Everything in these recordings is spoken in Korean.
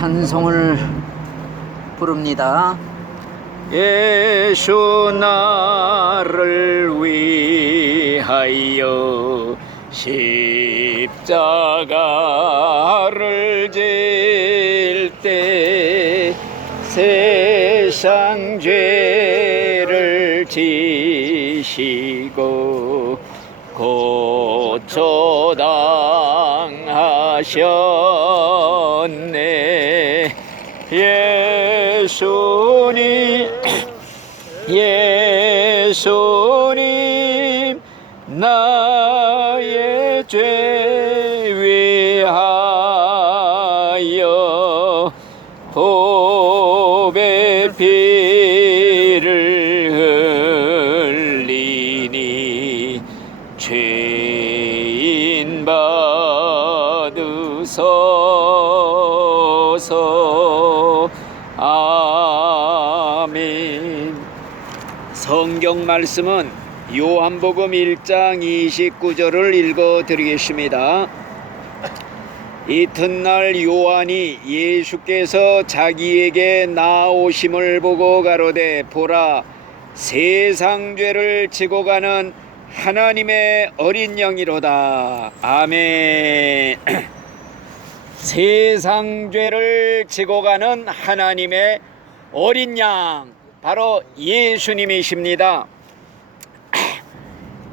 찬송을 부릅니다. 예수 나를 위하여 십자가를 질 때 세상 죄를 지시고 고초당하셨네. 예수님 나의 죄 위하여 보배 피를 흘리니 죄인 받으소서. 아멘. 성경 말씀은 요한복음 1장 29절을 읽어 드리겠습니다. 이튿날 요한이 예수께서 자기에게 나오심을 보고 가로되 보라 세상 죄를 지고 가는 하나님의 어린 양이로다. 아멘. 세상 죄를 지고 가는 하나님의 어린 양, 바로 예수님이십니다.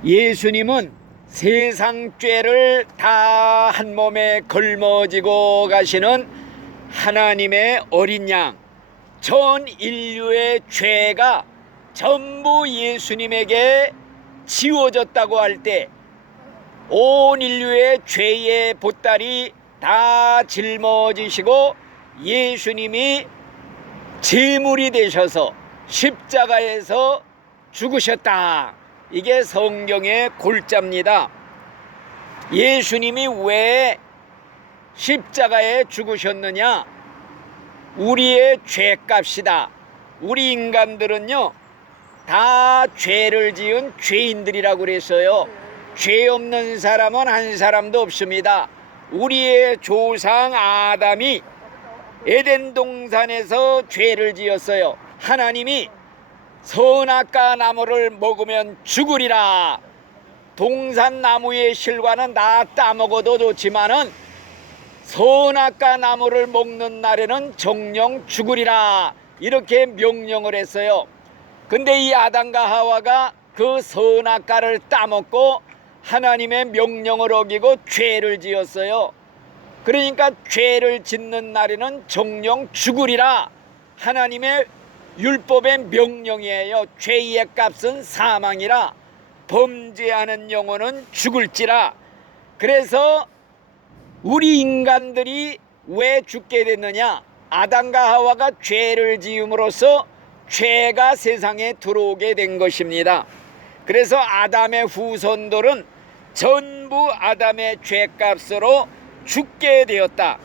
예수님은 세상 죄를 다 한 몸에 걸머지고 가시는 하나님의 어린 양, 전 인류의 죄가 전부 예수님에게 지워졌다고 할 때 온 인류의 죄의 보따리 다 짊어지시고 예수님이 제물이 되셔서 십자가에서 죽으셨다. 이게 성경의 골자입니다. 예수님이 왜 십자가에 죽으셨느냐? 우리의 죄값이다. 우리 인간들은요 다 죄를 지은 죄인들이라고 그랬어요. 죄 없는 사람은 한 사람도 없습니다. 우리의 조상 아담이 에덴 동산에서 죄를 지었어요. 하나님이 선악과 나무를 먹으면 죽으리라. 동산 나무의 실과는 다 따먹어도 좋지만은 선악과 나무를 먹는 날에는 정령 죽으리라. 이렇게 명령을 했어요. 근데 이 아담과 하와가 그 선악과를 따먹고 하나님의 명령을 어기고 죄를 지었어요. 그러니까 죄를 짓는 날에는 정령 죽으리라. 하나님의 율법의 명령이에요. 죄의 값은 사망이라 범죄하는 영혼은 죽을지라. 그래서 우리 인간들이 왜 죽게 됐느냐? 아담과 하와가 죄를 지음으로써 죄가 세상에 들어오게 된 것입니다. 그래서 아담의 후손들은 전부 아담의 죄값으로 죽게 되었다.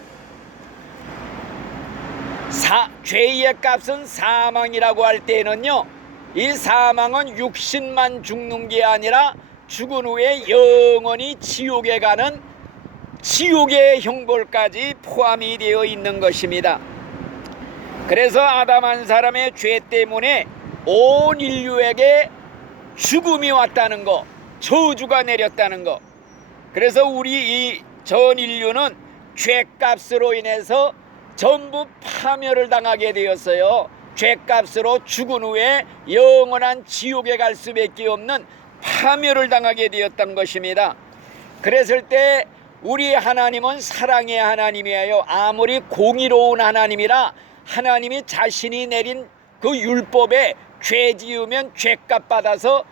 죄의 값은 사망이라고 할 때는요, 이 사망은 육신만 죽는 게 아니라 죽은 후에 영원히 지옥에 가는 지옥의 형벌까지 포함이 되어 있는 것입니다. 그래서 아담 한 사람의 죄 때문에 온 인류에게 죽음이 왔다는 거, 저주가 내렸다는 거. 그래서 우리 이 전 인류는 죄값으로 인해서 전부 파멸을 당하게 되었어요. 죄값으로 죽은 후에 영원한 지옥에 갈 수밖에 없는 파멸을 당하게 되었던 것입니다. 그랬을 때 우리 하나님은 사랑의 하나님이에요. 아무리 공의로운 하나님이라 하나님이 자신이 내린 그 율법에 죄 지으면 죄값 받아서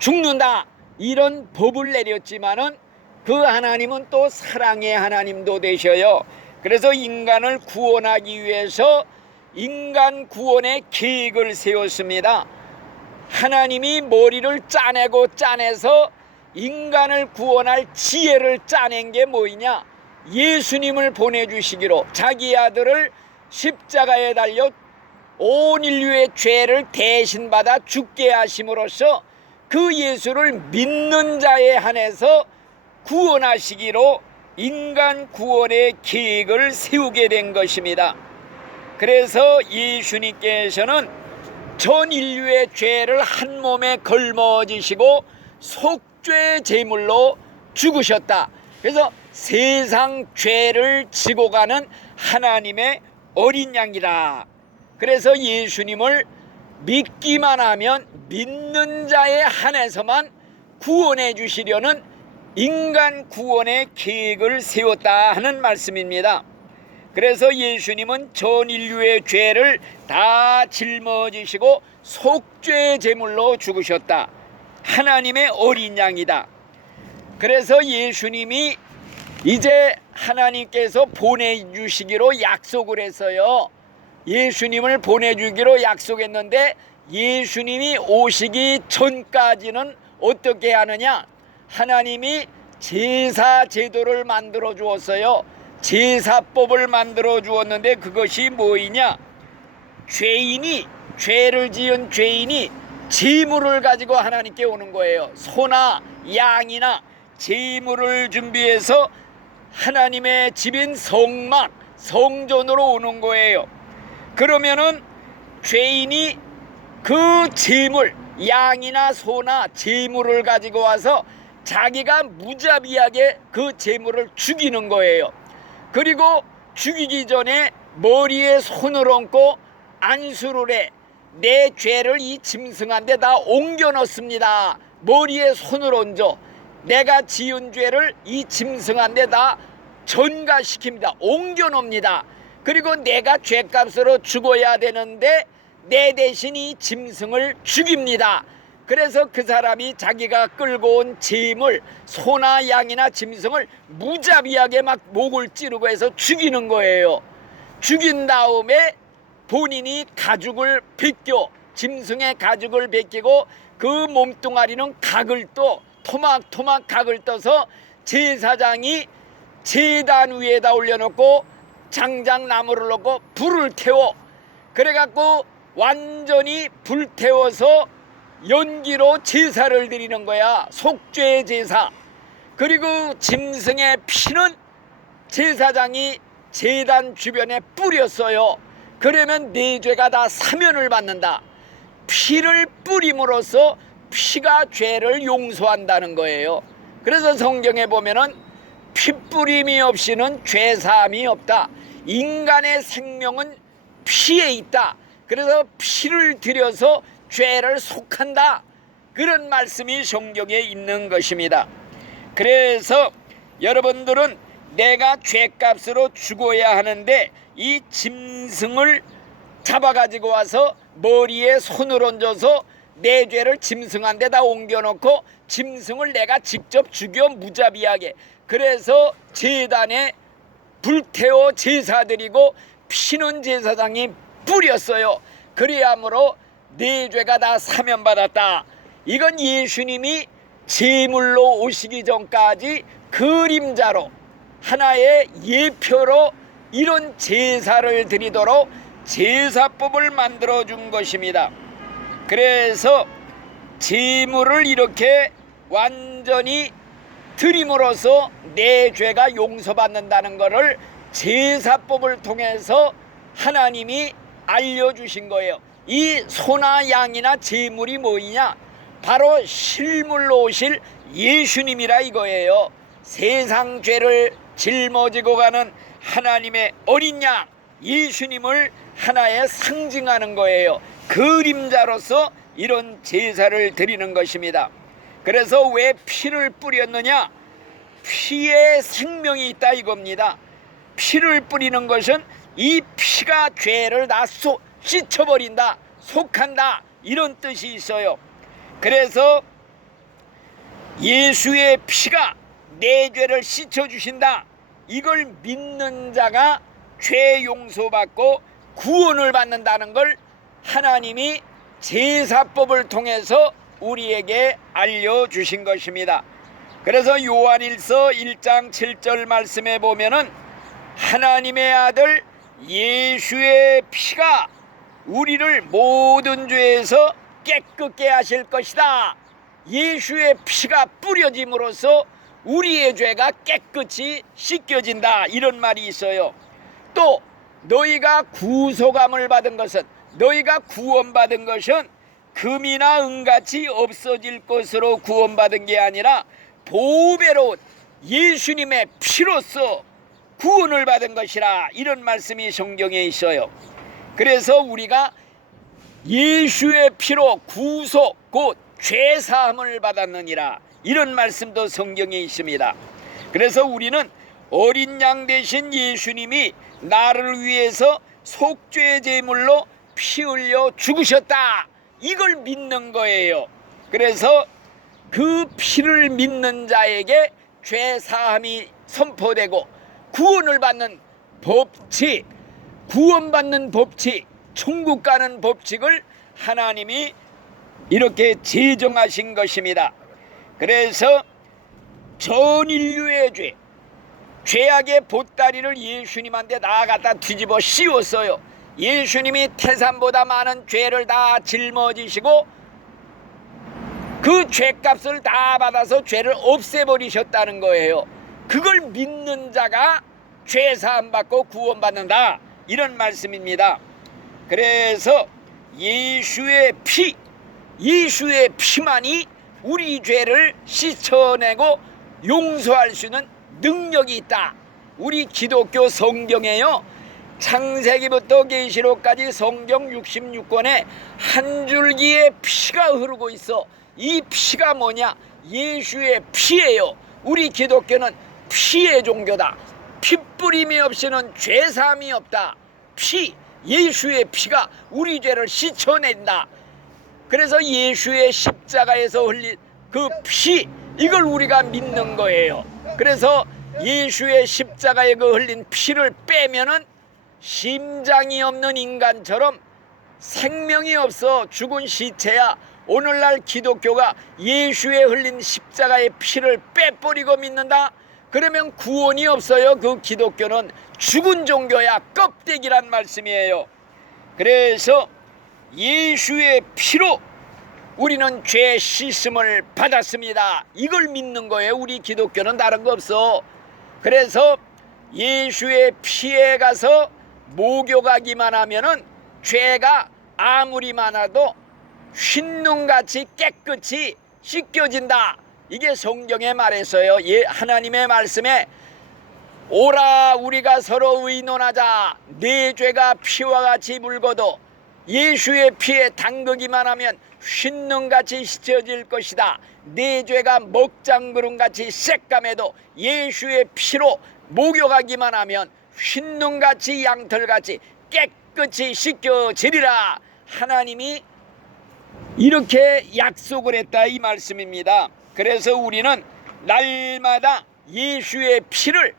죽는다, 이런 법을 내렸지만은 그 하나님은 또 사랑의 하나님도 되셔요. 그래서 인간을 구원하기 위해서 인간 구원의 계획을 세웠습니다. 하나님이 머리를 짜내서 인간을 구원할 지혜를 짜낸 게 뭐이냐? 예수님을 보내주시기로 자기 아들을 십자가에 달려 온 인류의 죄를 대신 받아 죽게 하심으로써 그 예수를 믿는 자에 한해서 구원하시기로 인간 구원의 계획을 세우게 된 것입니다. 그래서 예수님께서는 전 인류의 죄를 한 몸에 걸머지시고 속죄 제물로 죽으셨다. 그래서 세상 죄를 지고 가는 하나님의 어린 양이라. 그래서 예수님을 믿기만 하면 믿는 자에 한해서만 구원해 주시려는 인간 구원의 계획을 세웠다 하는 말씀입니다. 그래서 예수님은 전 인류의 죄를 다 짊어지시고 속죄 제물로 죽으셨다. 하나님의 어린 양이다. 그래서 예수님이 이제 하나님께서 보내주시기로 약속을 했어요. 예수님을 보내주기로 약속했는데 예수님이 오시기 전까지는 어떻게 하느냐? 하나님이 제사 제도를 만들어 주었어요. 제사법을 만들어 주었는데 그것이 뭐이냐? 죄를 지은 죄인이 제물을 가지고 하나님께 오는 거예요. 소나 양이나 제물을 준비해서 하나님의 집인 성막, 성전으로 오는 거예요. 그러면은 죄인이 그 제물, 양이나 소나 제물을 가지고 와서 자기가 무자비하게 그 제물을 죽이는 거예요. 그리고 죽이기 전에 머리에 손을 얹고 안수를 해. 내 죄를 이 짐승한 데다 옮겨 넣습니다. 머리에 손을 얹어 내가 지은 죄를 이 짐승한 데다 전가시킵니다. 옮겨 놓습니다. 그리고 내가 죄값으로 죽어야 되는데 내 대신 이 짐승을 죽입니다. 그래서 그 사람이 자기가 끌고 온 제물, 소나 양이나 짐승을 무자비하게 막 목을 찌르고 해서 죽이는 거예요. 죽인 다음에 본인이 가죽을 벗겨, 짐승의 가죽을 벗기고 그 몸뚱아리는 각을 떠, 토막토막 각을 떠서 제사장이 제단 위에다 올려놓고 장작나무를 놓고 불을 태워, 그래갖고 완전히 불태워서 연기로 제사를 드리는 거야. 속죄 제사. 그리고 짐승의 피는 제사장이 제단 주변에 뿌렸어요. 그러면 네 죄가 다 사면을 받는다. 피를 뿌림으로써 피가 죄를 용서한다는 거예요. 그래서 성경에 보면은 피 뿌림이 없이는 죄 사함이 없다. 인간의 생명은 피에 있다. 그래서 피를 들여서 죄를 속한다. 그런 말씀이 성경에 있는 것입니다. 그래서 여러분들은 내가 죄값으로 죽어야 하는데 이 짐승을 잡아가지고 와서 머리에 손을 얹어서 내 죄를 짐승한 데다 옮겨놓고 짐승을 내가 직접 죽여 무자비하게, 그래서 제단에 불태워 제사드리고 피는 제사장이 뿌렸어요. 그래야므로 내 죄가 다 사면받았다. 이건 예수님이 제물로 오시기 전까지 그림자로 하나의 예표로 이런 제사를 드리도록 제사법을 만들어 준 것입니다. 그래서 제물을 이렇게 완전히 드림으로써 내 죄가 용서받는다는 것을 제사법을 통해서 하나님이 알려주신 거예요. 이 소나 양이나 제물이 뭐이냐? 바로 실물로 오실 예수님이라 이거예요. 세상 죄를 짊어지고 가는 하나님의 어린 양 예수님을 하나의 상징하는 거예요. 그림자로서 이런 제사를 드리는 것입니다. 그래서 왜 피를 뿌렸느냐? 피에 생명이 있다 이겁니다. 피를 뿌리는 것은 이 피가 죄를 다 씻어버린다, 속한다, 이런 뜻이 있어요. 그래서 예수의 피가 내 죄를 씻어주신다, 이걸 믿는 자가 죄 용서받고 구원을 받는다는 걸 하나님이 제사법을 통해서 우리에게 알려주신 것입니다. 그래서 요한일서 1장 7절 말씀에 보면은 하나님의 아들 예수의 피가 우리를 모든 죄에서 깨끗게 하실 것이다. 예수의 피가 뿌려짐으로써 우리의 죄가 깨끗이 씻겨진다, 이런 말이 있어요. 또 너희가 구속함을 받은 것은, 너희가 구원받은 것은 금이나 은같이 없어질 것으로 구원받은 게 아니라 보배로운 예수님의 피로써 구원을 받은 것이라, 이런 말씀이 성경에 있어요. 그래서 우리가 예수의 피로 구속 곧 죄사함을 받았느니라, 이런 말씀도 성경에 있습니다. 그래서 우리는 어린 양 되신 예수님이 나를 위해서 속죄 제물로 피 흘려 죽으셨다, 이걸 믿는 거예요. 그래서 그 피를 믿는 자에게 죄사함이 선포되고 구원을 받는 법칙, 구원받는 법칙, 천국 가는 법칙을 하나님이 이렇게 제정하신 것입니다. 그래서 전 인류의 죄, 죄악의 보따리를 예수님한테 다 갖다 뒤집어 씌웠어요. 예수님이 태산보다 많은 죄를 다 짊어지시고 그 죄값을 다 받아서 죄를 없애버리셨다는 거예요. 그걸 믿는 자가 죄사함 받고 구원받는다, 이런 말씀입니다. 그래서 예수의 피만이 우리 죄를 씻어내고 용서할 수 있는 능력이 있다. 우리 기독교 성경에요, 창세기부터 계시록까지 성경 66권에 한 줄기의 피가 흐르고 있어. 이 피가 뭐냐? 예수의 피예요. 우리 기독교는 피의 종교다. 피 뿌림이 없이는 죄사함이 없다. 예수의 피가 우리 죄를 씻어낸다. 그래서 예수의 십자가에서 흘린 그 피, 이걸 우리가 믿는 거예요. 그래서 예수의 십자가에 그 흘린 피를 빼면은 심장이 없는 인간처럼 생명이 없어 죽은 시체야. 오늘날 기독교가 예수의 흘린 십자가의 피를 빼버리고 믿는다? 그러면 구원이 없어요. 그 기독교는 죽은 종교야. 껍데기란 말씀이에요. 그래서 예수의 피로 우리는 죄 씻음을 받았습니다. 이걸 믿는 거예요. 우리 기독교는 다른 거 없어. 그래서 예수의 피에 가서 목욕하기만 하면은 죄가 아무리 많아도 흰눈같이 깨끗이 씻겨진다. 이게 성경에 말했어요. 하나님의 말씀에 오라 우리가 서로 의논하자. 내 죄가 피와 같이 묽어도 예수의 피에 담그기만 하면 흰눈같이 씻어질 것이다. 내 죄가 먹장구름같이 새까매도 예수의 피로 목욕하기만 하면 흰눈같이 양털같이 깨끗이 씻겨지리라. 하나님이 이렇게 약속을 했다, 이 말씀입니다. 그래서 우리는 날마다 예수의 피를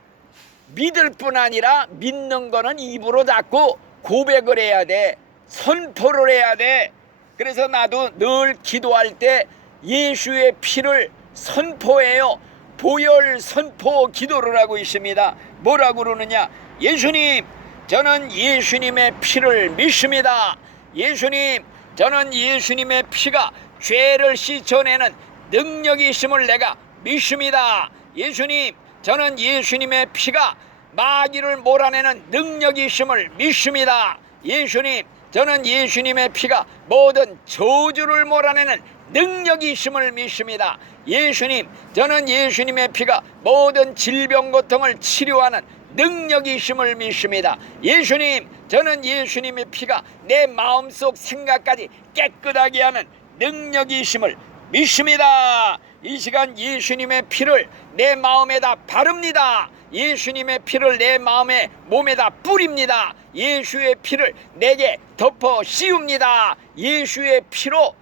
믿을 뿐 아니라 믿는 거는 입으로 닫고 고백을 해야 돼. 선포를 해야 돼. 그래서 나도 늘 기도할 때 예수의 피를 선포해요. 보혈 선포 기도를 하고 있습니다. 뭐라고 그러느냐? 예수님, 저는 예수님의 피를 믿습니다. 예수님, 저는 예수님의 피가 죄를 씻어내는 능력이 있음을 내가 믿습니다. 예수님, 저는 예수님의 피가 마귀를 몰아내는 능력이 있음을 믿습니다. 예수님, 저는 예수님의 피가 모든 저주를 몰아내는 능력이 있음을 믿습니다. 예수님, 저는 예수님의 피가 모든 질병 고통을 치료하는 능력이 있음을 믿습니다. 예수님, 저는 예수님의 피가 내 마음속 생각까지 깨끗하게 하는 능력이 있음을 믿습니다. 이 시간 예수님의 피를 내 마음에다 바릅니다. 예수님의 피를 내 마음에 몸에다 뿌립니다. 예수의 피를 내게 덮어 씌웁니다. 예수의 피로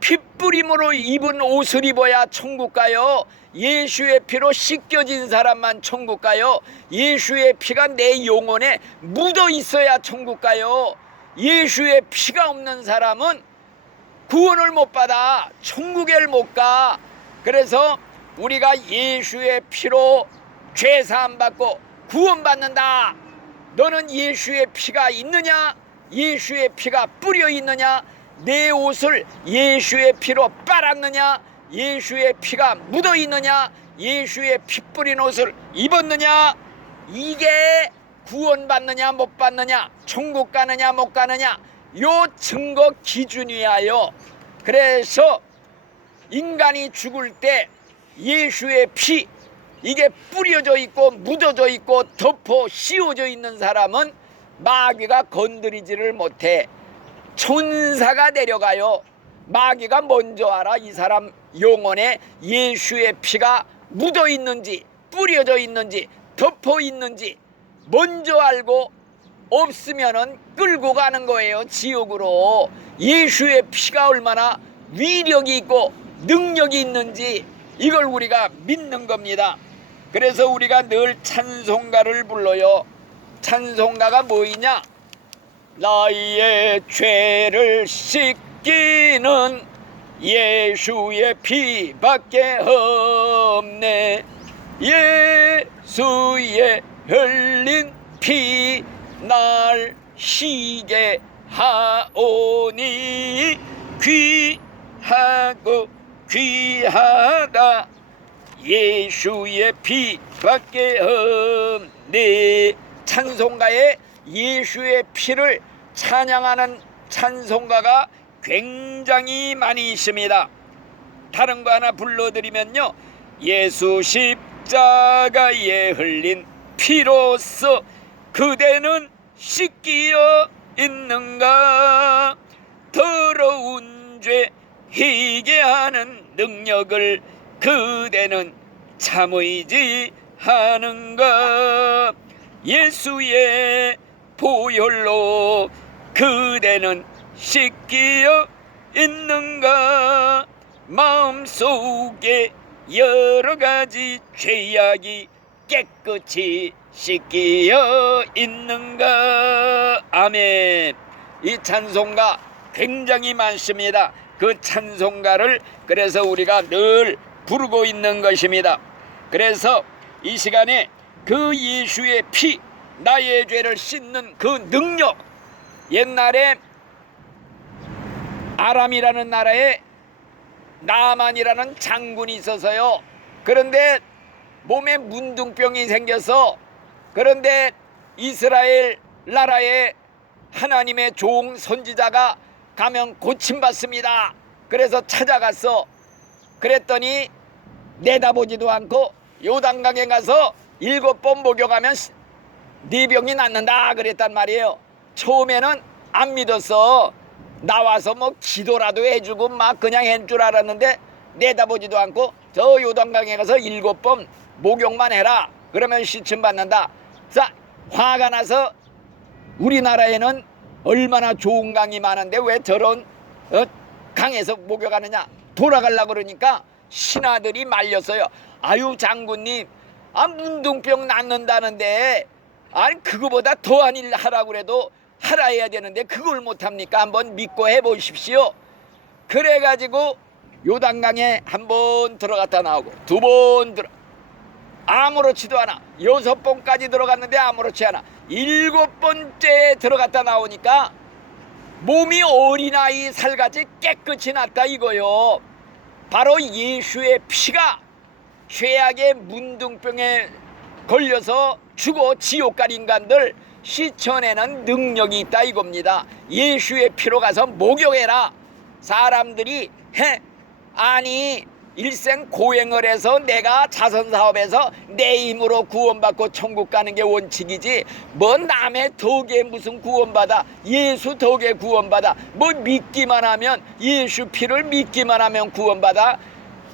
핏뿌림으로 입은 옷을 입어야 천국 가요? 예수의 피로 씻겨진 사람만 천국 가요? 예수의 피가 내 영혼에 묻어 있어야 천국 가요? 예수의 피가 없는 사람은 구원을 못 받아, 천국에 못 가. 그래서 우리가 예수의 피로 죄사함 받고 구원받는다. 너는 예수의 피가 있느냐? 예수의 피가 뿌려 있느냐? 내 옷을 예수의 피로 빨았느냐? 예수의 피가 묻어 있느냐, 예수의 피 뿌린 옷을 입었느냐, 이게 구원받느냐 못 받느냐, 천국 가느냐 못 가느냐, 요 증거 기준이야요. 그래서 인간이 죽을 때 예수의 피, 이게 뿌려져 있고 묻어져 있고 덮어 씌워져 있는 사람은 마귀가 건드리지를 못해. 천사가 내려가요. 마귀가 먼저 알아. 이 사람 영혼에 예수의 피가 묻어 있는지 뿌려져 있는지 덮어 있는지 먼저 알고 없으면은 끌고 가는 거예요, 지옥으로. 예수의 피가 얼마나 위력이 있고 능력이 있는지 이걸 우리가 믿는 겁니다. 그래서 우리가 늘 찬송가를 불러요. 찬송가가 뭐이냐? 나의 죄를 씻기는 예수의 피밖에 없네. 예수의 흘린 피 날 쉬게 하오니 귀하고 귀하다. 예수의 피밖에 없네. 찬송가에 예수의 피를 찬양하는 찬송가가 굉장히 많이 있습니다. 다른 거 하나 불러드리면요, 예수 십자가에 흘린 피로써 그대는 씻기어 있는가. 더러운 죄 희게 하는 능력을 그대는 참 의지하는가. 예수의 보혈로 그대는 씻기어 있는가. 마음속에 여러 가지 죄악이 깨끗이 씻기어 있는가. 아멘. 이 찬송가 굉장히 많습니다. 그 찬송가를 그래서 우리가 늘 부르고 있는 것입니다. 그래서 이 시간에 그 예수의 피, 나의 죄를 씻는 그 능력, 옛날에 아람이라는 나라에 나만이라는 장군이 있어서요. 그런데 몸에 문둥병이 생겨서, 그런데 이스라엘 나라에 하나님의 종 선지자가 가면 고침받습니다. 그래서 찾아갔어. 그랬더니 내다보지도 않고 요단강에 가서 7번 목욕하면 네 병이 낫는다 그랬단 말이에요. 처음에는 안 믿었어. 나와서 뭐 기도라도 해주고 막 그냥 한 줄 알았는데 내다보지도 않고 저 요단강에 가서 7번 목욕만 해라. 그러면 시침 받는다. 자, 화가 나서 우리나라에는 얼마나 좋은 강이 많은데 왜 저런 강에서 목욕하느냐. 돌아가려고 그러니까 신하들이 말렸어요. 아유 장군님, 문둥병 낫는다는데 아니 그거보다 더한 일 하라고 그래도 하라 해야 되는데 그걸 못합니까? 한번 믿고 해보십시오. 그래가지고 요단강에 한 번 들어갔다 나오고 두 번 아무렇지도 않아. 6번까지 들어갔는데 아무렇지 않아. 7번째 들어갔다 나오니까 몸이 어린아이 살같이 깨끗이 났다 이거요. 바로 예수의 피가 죄악의 문둥병에 걸려서 죽어 지옥 갈 인간들 씻어내는 능력이 있다 이겁니다. 예수의 피로 가서 목욕해라. 사람들이 아니 일생 고행을 해서 내가 자선사업에서 내 힘으로 구원받고 천국 가는 게 원칙이지 뭐 남의 덕에 무슨 구원받아. 예수 덕에 구원받아. 뭐 믿기만 하면, 예수 피를 믿기만 하면 구원받아.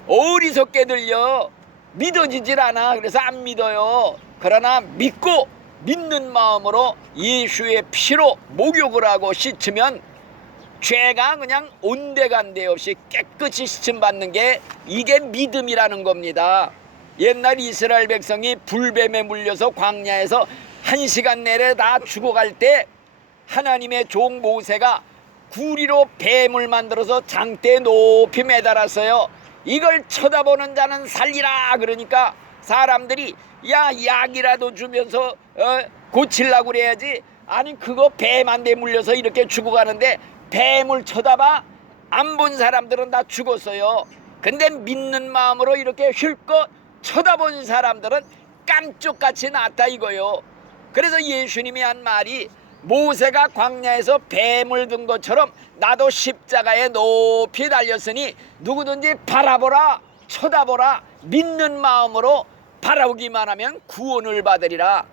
어리석게 들려. 믿어지질 않아. 그래서 안 믿어요. 그러나 믿고 믿는 마음으로 예수의 피로 목욕을 하고 씻으면 죄가 그냥 온데간데 없이 깨끗이 씻음받는 게 이게 믿음이라는 겁니다. 옛날 이스라엘 백성이 불뱀에 물려서 광야에서 1시간 내내 다 죽어갈 때 하나님의 종 모세가 구리로 뱀을 만들어서 장대에 높이 매달았어요. 이걸 쳐다보는 자는 살리라 그러니까 사람들이 야 약이라도 주면서 고치려고 그래야지. 아니 그거 뱀한테 물려서 이렇게 죽어가는데 뱀을 쳐다봐? 안 본 사람들은 다 죽었어요. 근데 믿는 마음으로 이렇게 힐끗 쳐다본 사람들은 깜쪽같이 났다 이거요. 그래서 예수님이 한 말이 모세가 광야에서 뱀을 든 것처럼 나도 십자가에 높이 달렸으니 누구든지 바라보라, 쳐다보라, 믿는 마음으로 바라보기만 하면 구원을 받으리라.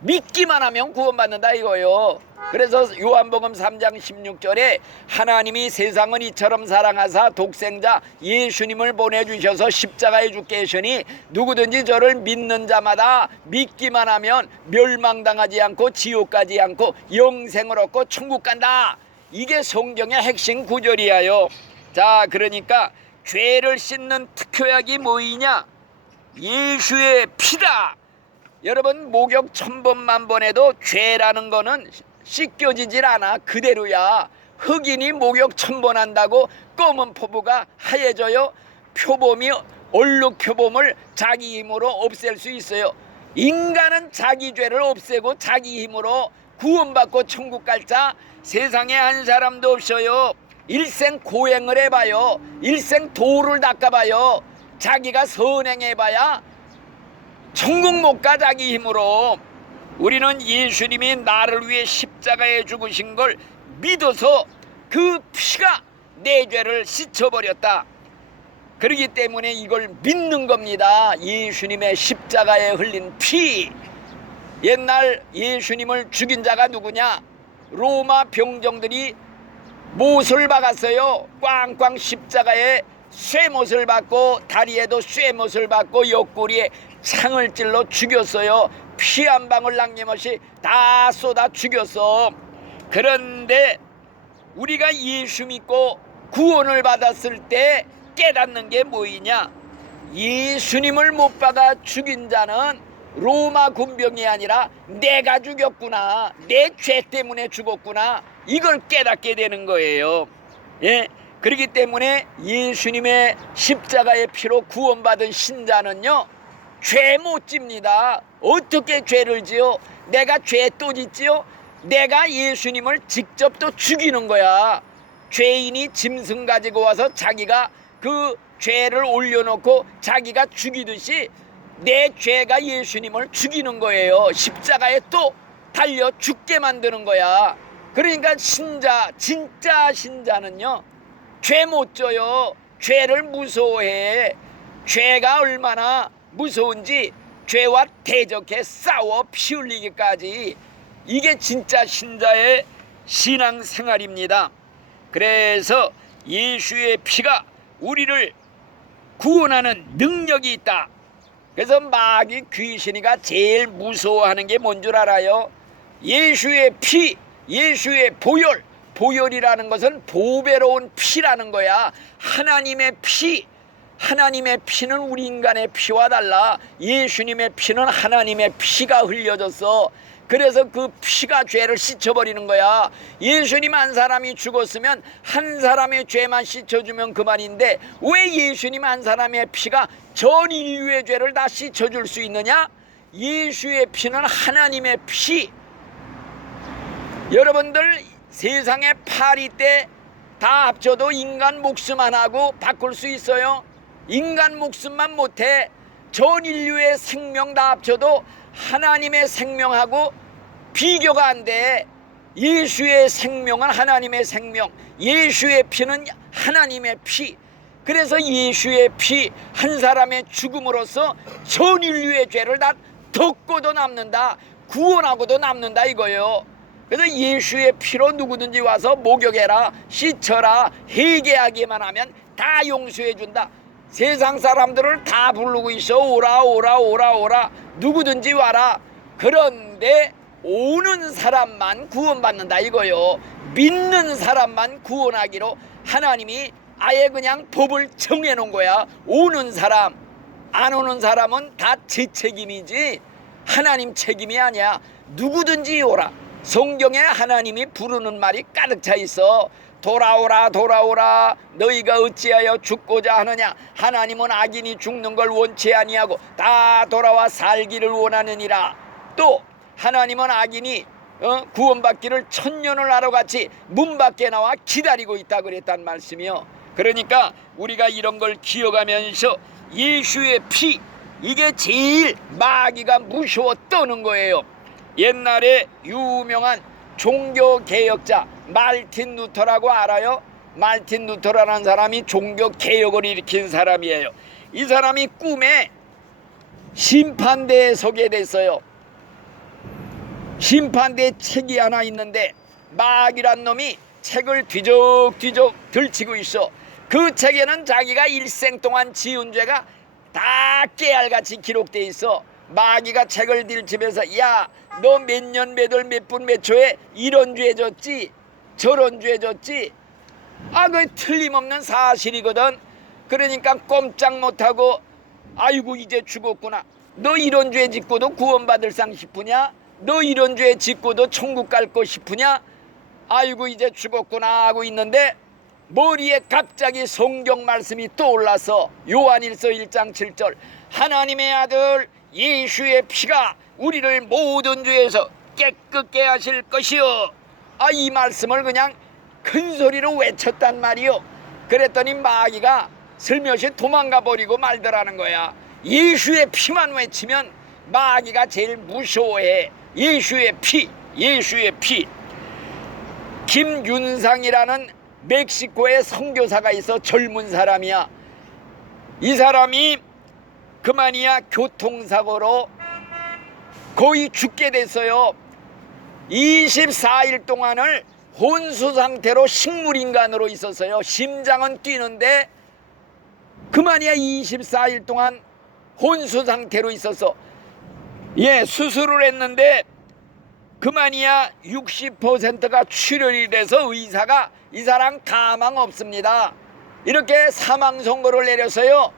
믿기만 하면 구원받는다 이거요. 그래서 요한복음 3장 16절에 하나님이 세상을 이처럼 사랑하사 독생자 예수님을 보내주셔서 십자가에 죽게 하시니 누구든지 저를 믿는 자마다 믿기만 하면 멸망당하지 않고 지옥 가지 않고 영생을 얻고 천국 간다. 이게 성경의 핵심 구절이에요. 자, 그러니까 죄를 씻는 특효약이 뭐이냐? 예수의 피다. 여러분, 목욕 1000번만 해도 죄라는 거는 씻겨지질 않아. 그대로야. 흑인이 목욕 1000번 한다고 검은 포부가 하얘져요? 표범이 얼룩 표범을 자기 힘으로 없앨 수 있어요. 인간은 자기 죄를 없애고 자기 힘으로 구원받고 천국 갈 자 세상에 한 사람도 없어요. 일생 고행을 해봐요. 일생 도를 닦아봐요. 자기가 선행해봐야 천국 못 가. 자기 힘으로. 우리는 예수님이 나를 위해 십자가에 죽으신 걸 믿어서 그 피가 내 죄를 씻어버렸다. 그렇기 때문에 이걸 믿는 겁니다. 예수님의 십자가에 흘린 피. 옛날 예수님을 죽인 자가 누구냐? 로마 병정들이 못을 박았어요. 꽝꽝 십자가에 쇠못을 박고 다리에도 쇠못을 박고 옆구리에 창을 찔러 죽였어요. 피 한 방울 남김없이 다 쏟아 죽였어. 그런데 우리가 예수 믿고 구원을 받았을 때 깨닫는 게 뭐이냐? 예수님을 못 박아 죽인 자는 로마 군병이 아니라 내가 죽였구나. 내 죄 때문에 죽었구나. 이걸 깨닫게 되는 거예요. 예, 그렇기 때문에 예수님의 십자가의 피로 구원받은 신자는요, 죄 못 집니다. 어떻게 죄를 지어? 내가 죄 또 짓지요? 내가 예수님을 직접 또 죽이는 거야. 죄인이 짐승 가지고 와서 자기가 그 죄를 올려놓고 자기가 죽이듯이 내 죄가 예수님을 죽이는 거예요. 십자가에 또 달려 죽게 만드는 거야. 그러니까 신자, 진짜 신자는요, 죄 못 져요. 죄를 무서워해. 죄가 얼마나 무서운지 죄와 대적해 싸워 피 흘리기까지. 이게 진짜 신자의 신앙생활입니다. 그래서 예수의 피가 우리를 구원하는 능력이 있다. 그래서 마귀 귀신이가 제일 무서워하는 게 뭔 줄 알아요? 예수의 피, 예수의 보혈. 보혈이라는 것은 보배로운 피라는 거야. 하나님의 피. 하나님의 피는 우리 인간의 피와 달라. 예수님의 피는 하나님의 피가 흘려졌어. 그래서 그 피가 죄를 씻어버리는 거야. 예수님 한 사람이 죽었으면 한 사람의 죄만 씻어주면 그만인데 왜 예수님 한 사람의 피가 전 인류의 죄를 다 씻어줄 수 있느냐? 예수의 피는 하나님의 피. 여러분들 세상에 파리 때 다 합쳐도 인간 목숨 하나고 바꿀 수 있어요? 인간 목숨만 못해. 전 인류의 생명 다 합쳐도 하나님의 생명하고 비교가 안 돼. 예수의 생명은 하나님의 생명, 예수의 피는 하나님의 피. 그래서 예수의 피 한 사람의 죽음으로써 전 인류의 죄를 다 덮고도 남는다, 구원하고도 남는다 이거예요. 그래서 예수의 피로 누구든지 와서 목욕해라, 씻어라, 회개하기만 하면 다 용서해 준다. 세상 사람들을 다 부르고 있어. 오라 오라 오라 오라, 누구든지 와라. 그런데 오는 사람만 구원받는다 이거요. 믿는 사람만 구원하기로 하나님이 아예 그냥 법을 정해놓은 거야. 오는 사람, 안 오는 사람은 다 제 책임이지 하나님 책임이 아니야. 누구든지 오라. 성경에 하나님이 부르는 말이 가득 차 있어. 돌아오라 돌아오라, 너희가 어찌하여 죽고자 하느냐. 하나님은 악인이 죽는 걸 원치 아니하고 다 돌아와 살기를 원하느니라. 또 하나님은 악인이 구원받기를 천년을 하러 같이 문 밖에 나와 기다리고 있다 그랬단 말씀이요. 그러니까 우리가 이런 걸 기억하면서 예수의 피, 이게 제일 마귀가 무서워 떠는 거예요. 옛날에 유명한 종교개혁자 말틴 루터라고 알아요? 말틴 루터라는 사람이 종교개혁을 일으킨 사람이에요. 이 사람이 꿈에 심판대에 서게 됐어요. 심판대 책이 하나 있는데 마귀란 놈이 책을 뒤적뒤적 들치고 있어. 그 책에는 자기가 일생 동안 지은 죄가 다 깨알같이 기록돼 있어. 마귀가 책을 들치면서 야, 너 몇 년 몇 월 몇 분 몇 초에 이런 죄 졌지, 저런 죄 졌지. 그게 틀림없는 사실이거든. 그러니까 꼼짝 못하고 아이고 이제 죽었구나, 너 이런 죄 짓고도 구원받을 상 싶으냐, 너 이런 죄 짓고도 천국 갈 거 싶으냐, 아이고 이제 죽었구나 하고 있는데 머리에 갑자기 성경 말씀이 떠올라서 요한일서 1장 7절 하나님의 아들 예수의 피가 우리를 모든 죄에서 깨끗게 하실 것이요. 이 말씀을 그냥 큰 소리로 외쳤단 말이요. 그랬더니 마귀가 슬며시 도망가 버리고 말더라는 거야. 예수의 피만 외치면 마귀가 제일 무서워해. 예수의 피, 예수의 피. 김윤상이라는 멕시코의 선교사가 있어. 젊은 사람이야. 이 사람이 그만이야 교통사고로 거의 죽게 됐어요. 24일 동안을 혼수 상태로 식물인간으로 있었어요. 심장은 뛰는데 그만이야 24일 동안 혼수 상태로 있었어. 수술을 했는데 그만이야 60%가 출혈이 돼서 의사가 이 사람 가망 없습니다, 이렇게 사망 선고를 내렸어요.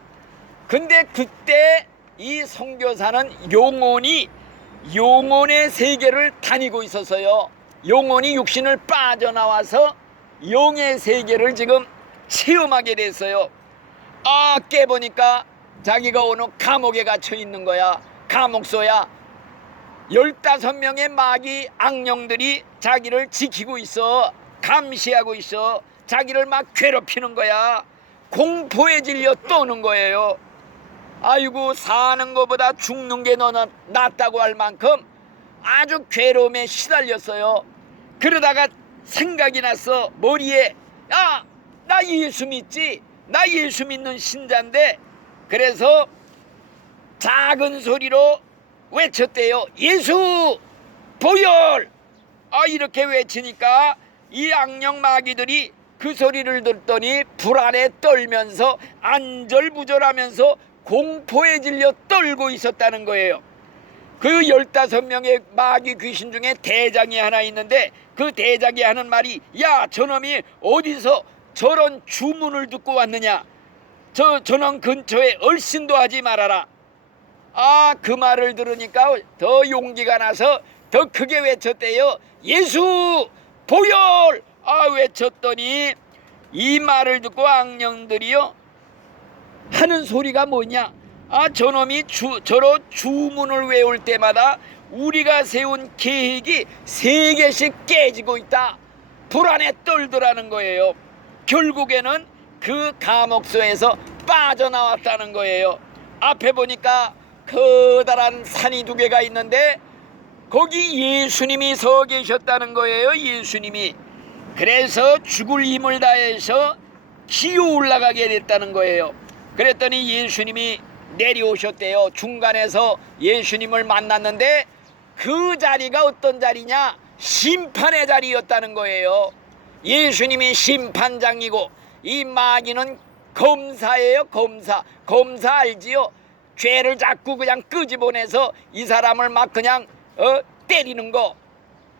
근데 그때 이 선교사는 영혼의 세계를 다니고 있었어요. 영혼이 육신을 빠져나와서 영의 세계를 지금 체험하게 됐어요. 깨보니까 자기가 어느 감옥에 갇혀 있는 거야. 감옥소야. 15명의 마귀 악령들이 자기를 지키고 있어. 감시하고 있어. 자기를 막 괴롭히는 거야. 공포에 질려 떠는 거예요. 아이고, 사는 것보다 죽는 게 너는 낫다고 할 만큼 아주 괴로움에 시달렸어요. 그러다가 생각이 났어. 머리에 나 예수 믿지, 나 예수 믿는 신자인데. 그래서 작은 소리로 외쳤대요. 예수 보혈. 이렇게 외치니까 이 악령 마귀들이 그 소리를 듣더니 불안에 떨면서 안절부절하면서 공포에 질려 떨고 있었다는 거예요. 그 15명의 마귀 귀신 중에 대장이 하나 있는데 그 대장이 하는 말이 야, 저놈이 어디서 저런 주문을 듣고 왔느냐, 저놈 근처에 얼씬도 하지 말아라. 그 말을 들으니까 더 용기가 나서 더 크게 외쳤대요. 예수 보혈. 외쳤더니 이 말을 듣고 악령들이요 하는 소리가 뭐냐, 저놈이 저로 주문을 외울 때마다 우리가 세운 계획이 3개씩 깨지고 있다. 불안에 떨더라는 거예요. 결국에는 그 감옥소에서 빠져나왔다는 거예요. 앞에 보니까 커다란 산이 2개가 있는데 거기 예수님이 서 계셨다는 거예요. 예수님이. 그래서 죽을 힘을 다해서 기어 올라가게 됐다는 거예요. 그랬더니 예수님이 내려오셨대요. 중간에서 예수님을 만났는데 그 자리가 어떤 자리냐, 심판의 자리였다는 거예요. 예수님이 심판장이고 이 마귀는 검사예요. 검사 알지요? 죄를 자꾸 그냥 끄집어내서 이 사람을 막 그냥 때리는 거,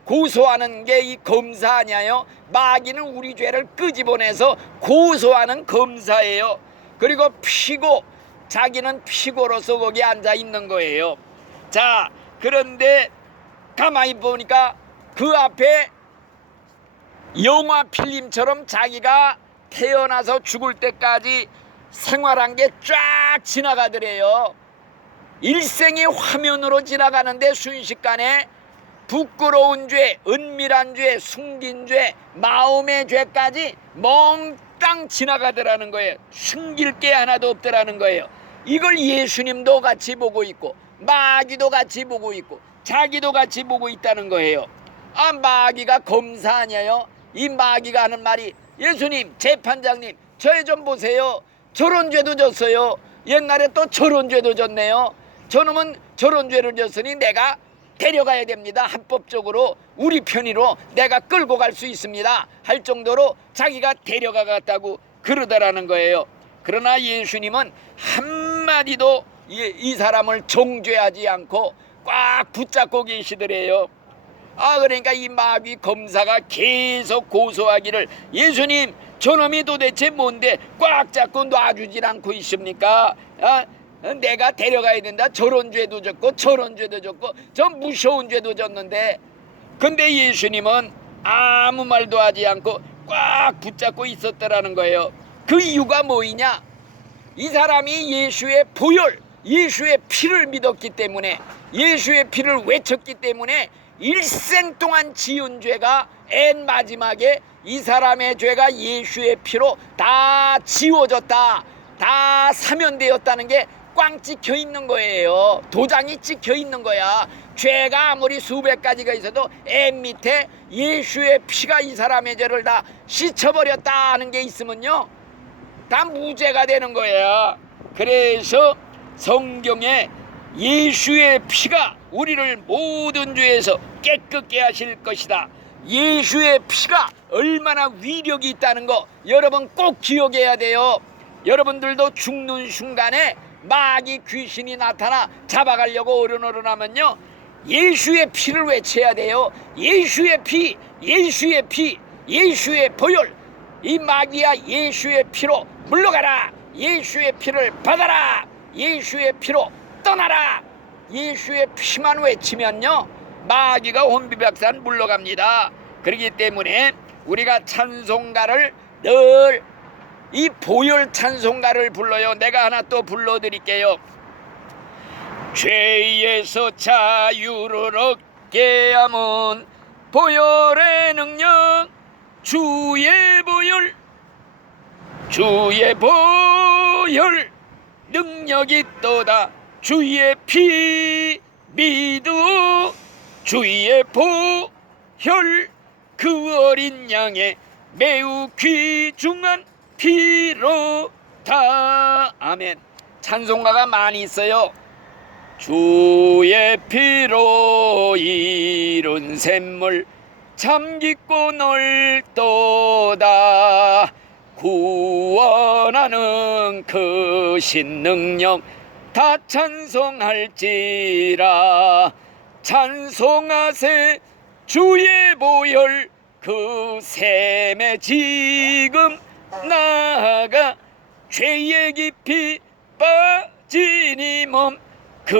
고소하는 게 이 검사 아니에요? 마귀는 우리 죄를 끄집어내서 고소하는 검사예요. 그리고 피고, 자기는 피고로서 거기 앉아 있는 거예요. 자, 그런데 가만히 보니까 그 앞에 영화 필름처럼 자기가 태어나서 죽을 때까지 생활한 게 쫙 지나가더래요. 일생이 화면으로 지나가는데 순식간에 부끄러운 죄, 은밀한 죄, 숨긴 죄, 마음의 죄까지 몽땅 지나가더라는 거예요. 숨길 게 하나도 없더라는 거예요. 이걸 예수님도 같이 보고 있고 마귀도 같이 보고 있고 자기도 같이 보고 있다는 거예요. 아, 마귀가 검사 아니에요? 이 마귀가 하는 말이, 예수님, 재판장님, 저희 좀 보세요. 저런 죄도 졌어요. 옛날에 또 저런 죄도 졌네요. 저놈은 저런 죄를 졌으니 내가 데려가야 됩니다. 합법적으로 우리 편의로 내가 끌고 갈 수 있습니다 할 정도로 자기가 데려가겠다고 그러더라는 거예요. 그러나 예수님은 한마디도 이 사람을 정죄하지 않고 꽉 붙잡고 계시더래요. 아, 그러니까 이 마귀 검사가 계속 고소하기를, 예수님, 저놈이 도대체 뭔데 꽉 잡고 놔주질 않고 있습니까? 내가 데려가야 된다. 저런 죄도 졌고 저런 죄도 졌고 저 무서운 죄도 졌는데. 근데 예수님은 아무 말도 하지 않고 꽉 붙잡고 있었더라는 거예요. 그 이유가 뭐이냐? 이 사람이 예수의 보혈, 예수의 피를 믿었기 때문에, 예수의 피를 외쳤기 때문에 일생 동안 지은 죄가 맨 마지막에 이 사람의 죄가 예수의 피로 다 지워졌다, 다 사면되었다는 게 꽝 찍혀 있는 거예요. 도장이 찍혀 있는 거야. 죄가 아무리 수백 가지가 있어도 맨 밑에 예수의 피가 이 사람의 죄를 다 씻어버렸다 하는 게 있으면요, 다 무죄가 되는 거야. 그래서 성경에 예수의 피가 우리를 모든 죄에서 깨끗게 하실 것이다, 예수의 피가 얼마나 위력이 있다는 거 여러분 꼭 기억해야 돼요. 여러분들도 죽는 순간에 마귀 귀신이 나타나 잡아가려고 어른어른하면요, 예수의 피를 외쳐야 돼요. 예수의 피, 예수의 피, 예수의 보혈. 이 마귀야, 예수의 피로 물러가라, 예수의 피를 받아라, 예수의 피로 떠나라. 예수의 피만 외치면요, 마귀가 혼비백산 물러갑니다. 그렇기 때문에 우리가 찬송가를 늘 이 보혈 찬송가를 불러요. 내가 하나 또 불러드릴게요. 죄에서 자유를 얻게 함은 보혈의 능력, 주의 보혈, 주의 보혈 능력이 있도다. 주의 피 믿어, 주의 보혈 그 어린 양의 매우 귀중한 피로다. 아멘. 찬송가가 많이 있어요. 주의 피로 이룬 샘물 참 깊고 넓도다. 구원하는 그 신능력 다 찬송할지라. 찬송하세 주의 보혈 그 샘에 지금 나아가 죄의 깊이 빠진 이 몸 그